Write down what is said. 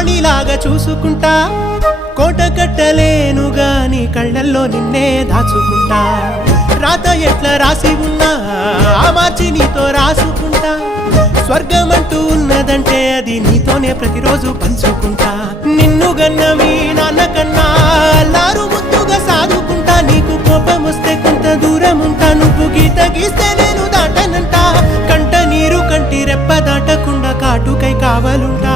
రాణిలాగా చూసుకుంటా కోట కట్టలేను గాని కళ్ళల్లో నిన్నే దాచుకుంటా రాత ఎట్లా రాసి ఉన్నా ఆ మార్చి నీతో రాసుకుంటా స్వర్గమంటూ ఉన్నదంటే అది నీతోనే ప్రతిరోజు పంచుకుంటా నిన్ను గన్న మీ నాన్న కన్నా అల్లారు ముద్దుగా సాదుకుంటా నీకు కోపం వస్తే కొంత దూరం ఉంటా నువ్వు గీత గీస్తే నేను దాటనంటా కంట నీరు కంటి రెప్ప దాటకుండా కాటుకై కావాలుంటా